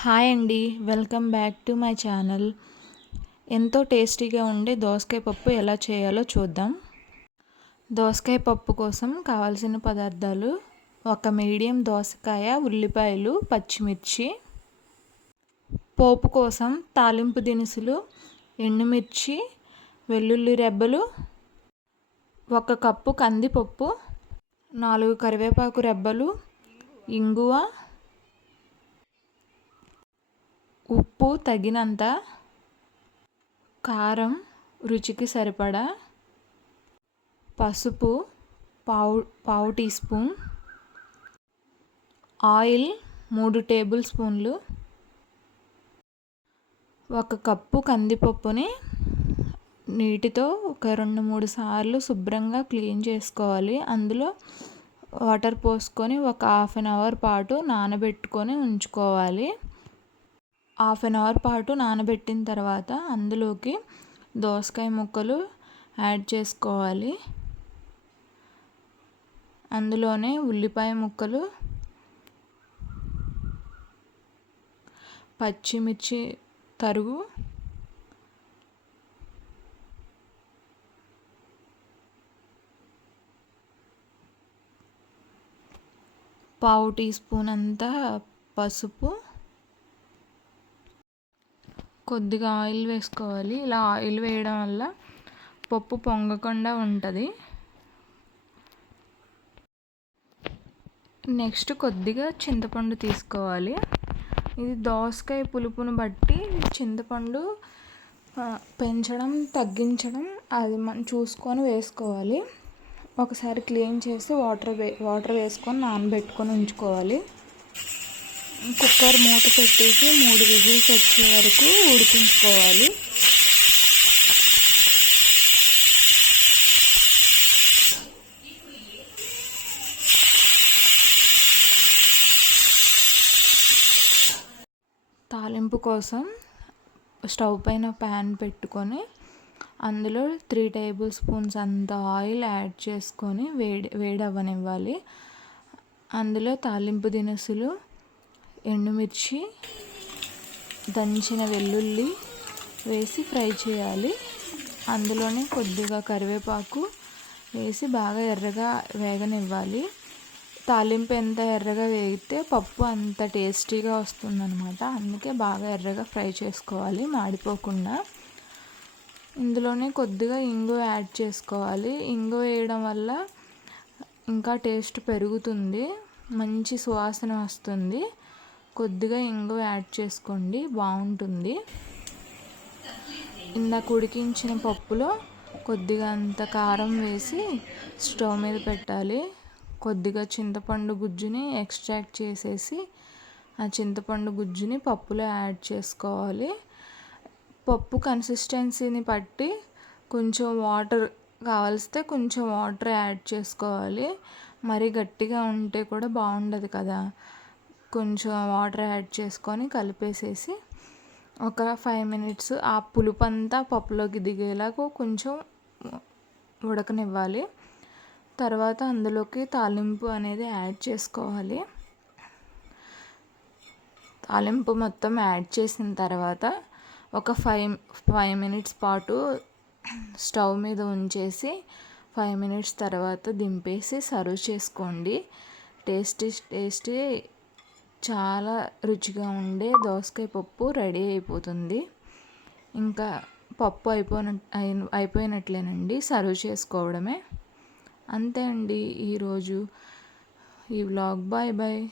Hi అండి. Welcome back to my channel. ఎంతో టేస్టీగా ఉండే దోసకాయ పప్పు ఎలా చేయాలో చూద్దాం. దోసకాయ పప్పు కోసం కావాల్సిన పదార్థాలు ఒక మీడియం దోసకాయ ఉల్లిపాయలు పచ్చిమిర్చి పోపు కోసం తాలింపు దినుసులు ఎండుమిర్చి వెల్లుల్లి రెబ్బలు ఒక కప్పు కందిపప్పు నాలుగు కరివేపాకు రెబ్బలు ఇంగువ ఉప్పు తగినంత కారం రుచికి సరిపడా పసుపు పావు పావు టీ స్పూన్ ఆయిల్ మూడు టేబుల్ స్పూన్లు ఒక కప్పు కందిపప్పుని నీటితో ఒక రెండు మూడు సార్లు శుభ్రంగా క్లీన్ చేసుకోవాలి. అందులో వాటర్ పోసుకొని ఒక హాఫ్ అన్ అవర్ పాటు నానబెట్టుకొని ఉంచుకోవాలి. హాఫ్ అన్ అవర్ పాటు నానబెట్టిన తర్వాత అందులోకి దోసకాయ ముక్కలు యాడ్ చేసుకోవాలి. అందులోనే ఉల్లిపాయ ముక్కలు పచ్చిమిర్చి తరుగు పావు టీ స్పూన్ అంతా పసుపు కొద్దిగా ఆయిల్ వేసుకోవాలి. ఇలా ఆయిల్ వేయడం వల్ల పప్పు పొంగకుండా ఉంటుంది. నెక్స్ట్ కొద్దిగా చింతపండు తీసుకోవాలి. ఇది దోసకాయ పులుపును బట్టి చింతపండు పెంచడం తగ్గించడం అది మనం చూసుకొని వేసుకోవాలి. ఒకసారి క్లీన్ చేసి వాటర్ వే వాటర్ వేసుకొని నానబెట్టుకొని ఉంచుకోవాలి. కుక్కర్ మూత పెట్టేసి మూడు విజిల్స్ వచ్చే వరకు ఉడికించుకోవాలి. తాలింపు కోసం స్టవ్ పైన ప్యాన్ పెట్టుకొని అందులో త్రీ టేబుల్ స్పూన్స్ అంత ఆయిల్ యాడ్ చేసుకొని వేడి వేడి అవ్వనివ్వాలి అందులో తాలింపు దినుసులు ఎండుమిర్చి దంచిన వెల్లుల్లి వేసి ఫ్రై చేయాలి. అందులోనే కొద్దిగా కరివేపాకు వేసి బాగా ఎర్రగా వేగనివ్వాలి. తాలింపు ఎంత ఎర్రగా వేగితే పప్పు అంత టేస్టీగా వస్తుందన్నమాట. అందుకే బాగా ఎర్రగా ఫ్రై చేసుకోవాలి మాడిపోకుండా. ఇందులోనే కొద్దిగా ఇంగు యాడ్ చేసుకోవాలి. ఇంగు వేయడం వల్ల ఇంకా టేస్ట్ పెరుగుతుంది. మంచి సువాసన వస్తుంది. కొద్దిగా ఇంగు యాడ్ చేసుకోండి. బాగుంటుంది. ఇందాక ఉడికించిన పప్పులో కొద్దిగా అంత కారం వేసి స్టవ్ మీద పెట్టాలి. కొద్దిగా చింతపండు గుజ్జుని ఎక్స్ట్రాక్ట్ చేసేసి ఆ చింతపండు గుజ్జుని పప్పులో యాడ్ చేసుకోవాలి. పప్పు కన్సిస్టెన్సీని బట్టి కొంచెం వాటర్ కావలిస్తే కొంచెం వాటర్ యాడ్ చేసుకోవాలి. మరీ గట్టిగా ఉంటే కూడా బాగుండదు కదా. కొంచెం వాటర్ యాడ్ చేసుకొని కలిపేసేసి ఒక ఫైవ్ మినిట్స్ ఆ పులుపు అంతా పప్పులోకి దిగేలాగా కొంచెం ఉడకనివ్వాలి. తర్వాత అందులోకి తాలింపు అనేది యాడ్ చేసుకోవాలి. తాలింపు మొత్తం యాడ్ చేసిన తర్వాత ఒక ఫైవ్ ఫైవ్ మినిట్స్ పాటు స్టవ్ మీద ఉంచేసి ఫైవ్ మినిట్స్ తర్వాత దింపేసి సర్వ్ చేసుకోండి. టేస్టీ టేస్టీ చాలా రుచిగా ఉండే దోసకాయ పప్పు రెడీ అయిపోతుంది. ఇంకా పప్పు అయిపోయిన అయిపోయినట్లేనండి సర్వ్ చేసుకోవడమే. అంతే అండి ఈరోజు ఈ వ్లాగ్. Bye bye.